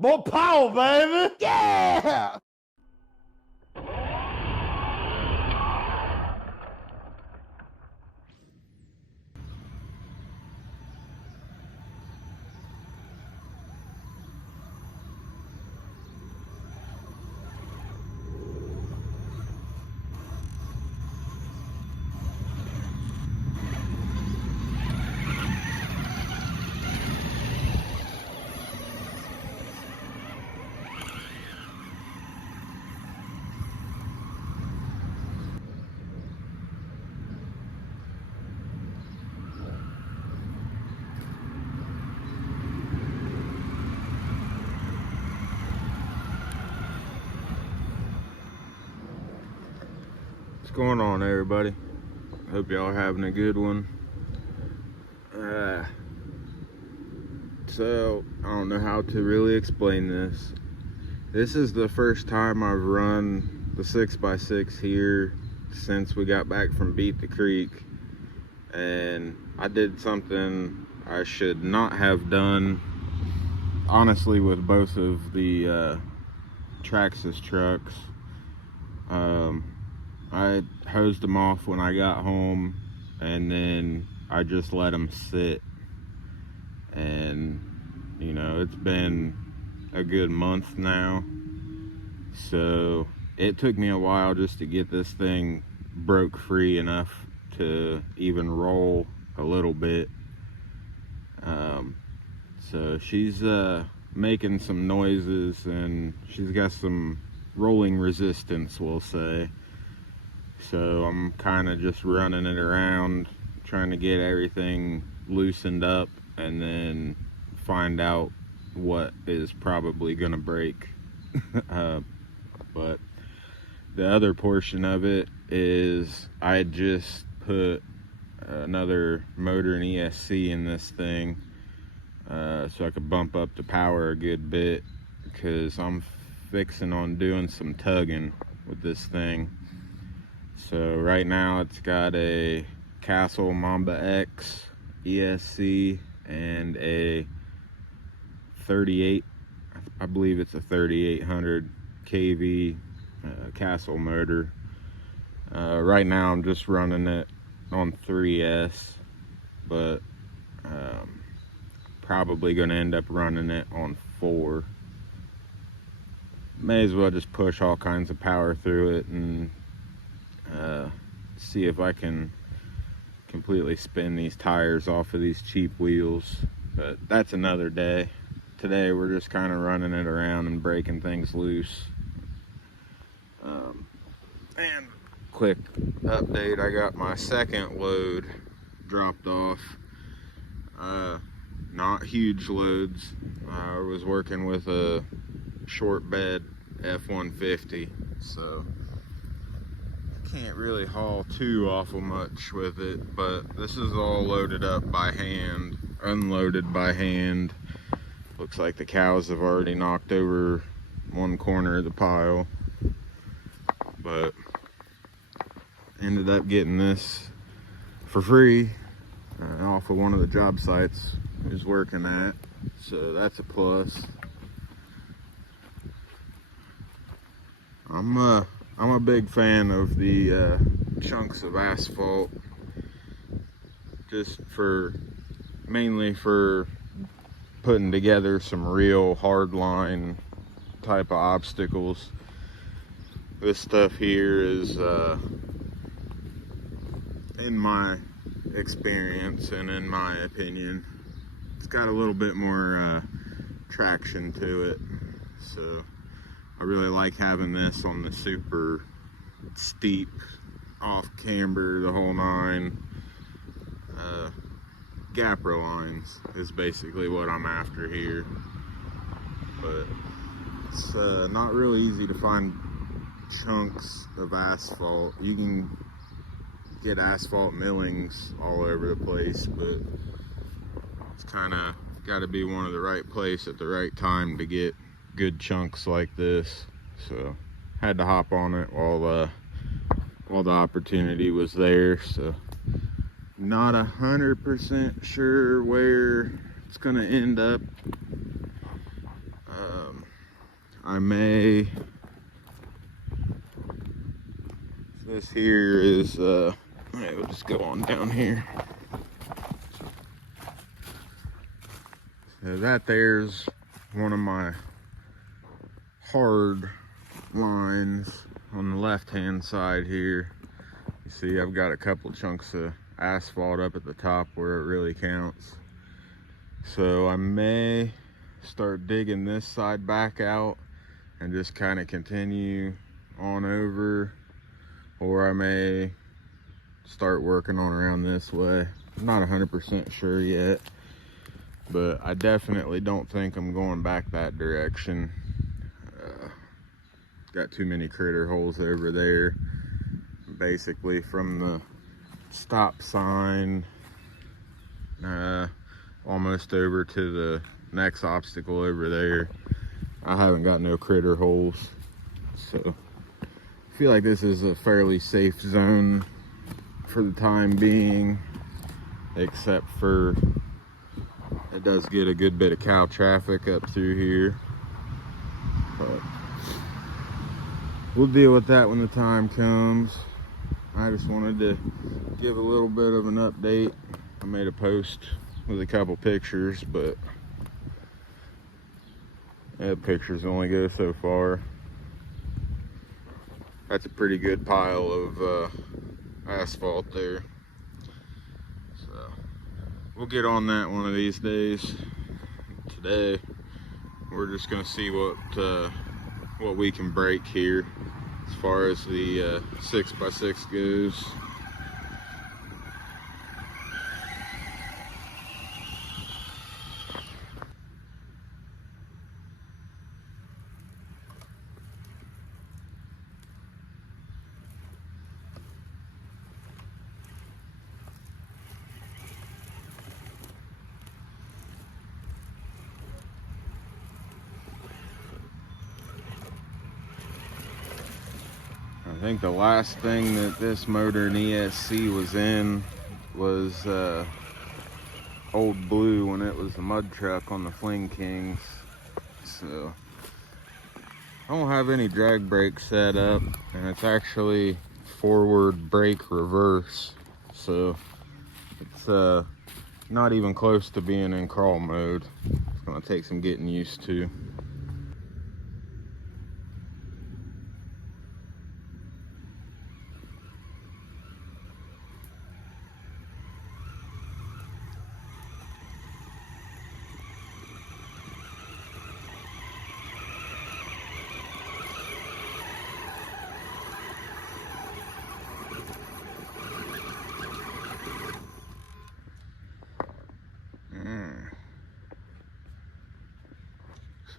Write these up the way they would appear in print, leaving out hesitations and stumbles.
More power, baby! Yeah! What's going on, everybody? Hope y'all having a good one. So I don't know how to really explain this. This is the first time I've run the 6x6 here since we got back from Beat the Creek, and I did something I should not have done, honestly, with both of the Traxxas trucks. I hosed them off when I got home, and then I just let them sit. And you know, it's been a good month now, so it took me a while just to get this thing broke free enough to even roll a little bit. So she's making some noises, and she's got some rolling resistance, we'll say. So I'm kind of just running it around, trying to get everything loosened up, and then find out what is probably gonna break. But the other portion of it is I just put another motor and ESC in this thing, so I could bump up the power a good bit, because I'm fixing on doing some tugging with this thing. So right now it's got a Castle Mamba X ESC and a 38, I believe it's a 3800 kV Castle motor. Right now I'm just running it on 3S, but probably going to end up running it on 4. May as well just push all kinds of power through it and see if I can completely spin these tires off of these cheap wheels. But that's another day. Today we're just kind of running it around and breaking things loose. And quick update, I got my second load dropped off. Not huge loads. I was working with a short bed F-150, so can't really haul too awful much with it, but this is all loaded up by hand, unloaded by hand. Looks like the cows have already knocked over one corner of the pile, but ended up getting this for free off of one of the job sites I was working at, so that's a plus. I'm a big fan of the chunks of asphalt, just mainly for putting together some real hardline type of obstacles. This stuff here is, in my experience and in my opinion, it's got a little bit more traction to it, so I really like having this on the super steep, off camber, the whole nine. Gapper lines is basically what I'm after here. But it's not really easy to find chunks of asphalt. You can get asphalt millings all over the place, but it's kind of got to be one of the right place at the right time to get good chunks like this. So had to hop on it while the opportunity was there. So not 100% sure where it's gonna end up. I may, this here is, all right, we'll just go on down here. So that there's one of my hard lines on the left hand side here. You see I've got a couple chunks of asphalt up at the top where it really counts. So I may start digging this side back out and just kind of continue on over, or I may start working on around this way. I'm not 100% sure yet, but I definitely don't think I'm going back that direction. Got too many critter holes over there. Basically from the stop sign almost over to the next obstacle over there, I haven't got no critter holes. So I feel like this is a fairly safe zone for the time being, except for it does get a good bit of cow traffic up through here, but we'll deal with that when the time comes. I just wanted to give a little bit of an update. I made a post with a couple pictures, but yeah, pictures only go so far. That's a pretty good pile of asphalt there. So we'll get on that one of these days. Today we're just gonna see what we can break here as far as the 6x6 goes. I think the last thing that this motor and ESC was in was Old Blue when it was the mud truck on the Fling Kings. So I don't have any drag brakes set up, and it's actually forward brake reverse. So it's not even close to being in crawl mode. It's gonna take some getting used to.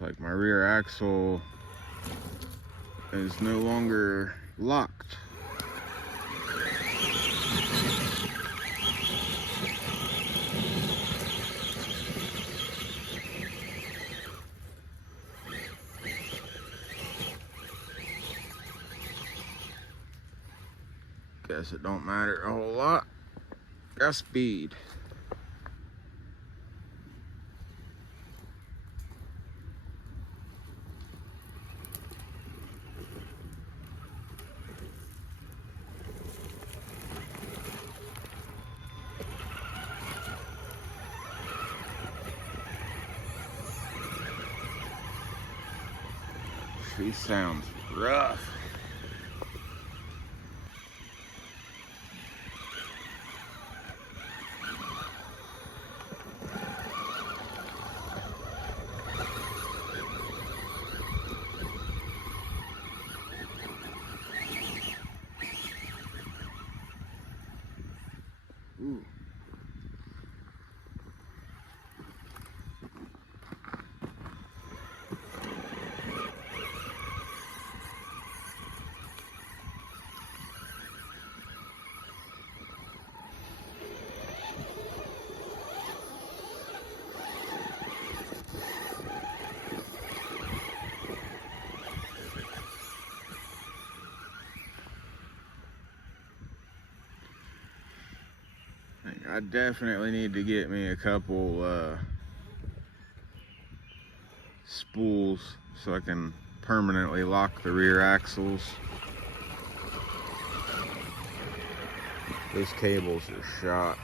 Looks like my rear axle is no longer locked. Guess it don't matter a whole lot. Got speed. She sounds rough. Ooh. I definitely need to get me a couple spools so I can permanently lock the rear axles. Those cables are shot.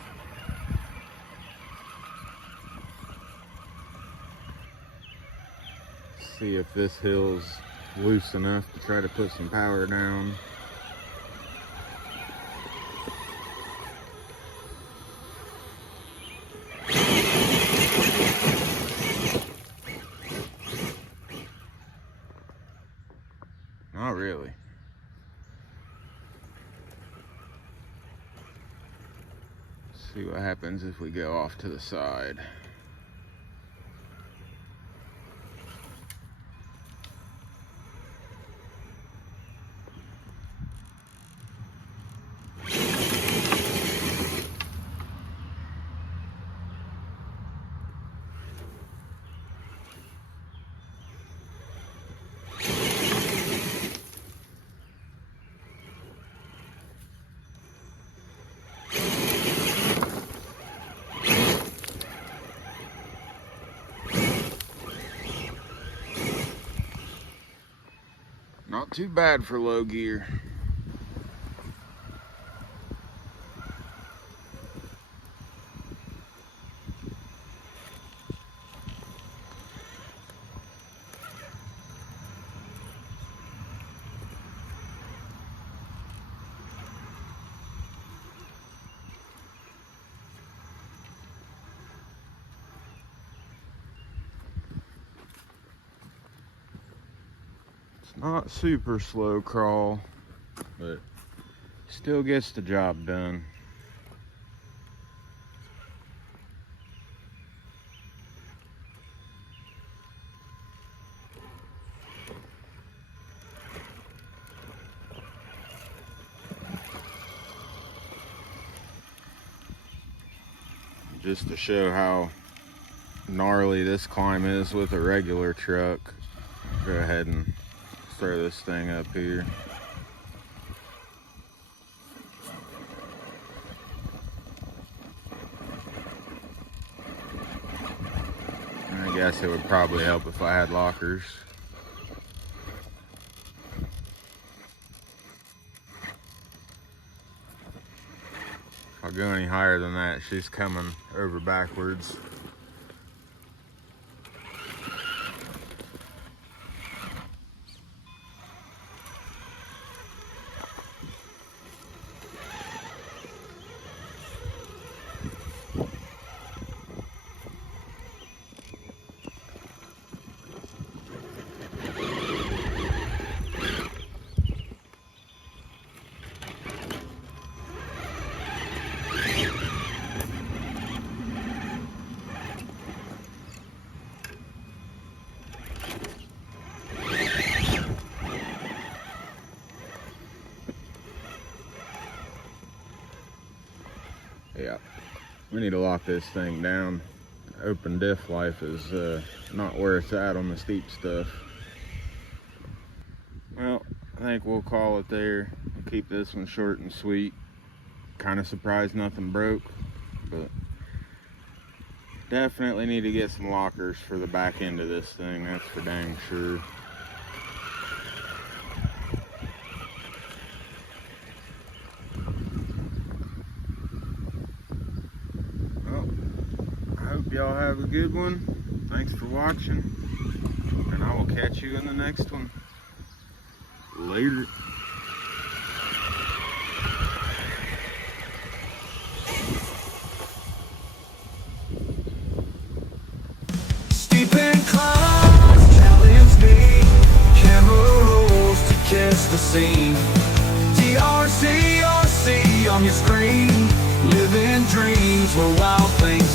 See if this hill's loose enough to try to put some power down. Not really. See what happens if we go off to the side. Not too bad for low gear. Not super slow crawl, but still gets the job done. Just to show how gnarly this climb is with a regular truck, go ahead and throw this thing up here. I guess it would probably help if I had lockers. If I go any higher than that, she's coming over backwards. Yeah, we need to lock this thing down. Open diff life is not where it's at on the steep stuff. Well, I think we'll call it there. I'll keep this one short and sweet. Kind of surprised nothing broke, but definitely need to get some lockers for the back end of this thing, that's for dang sure. Y'all have a good one. Thanks for watching, and I will catch you in the next one. Later. Steep inclines challenge me, camera rolls to catch the scene. TRC on your screen, living dreams where wild things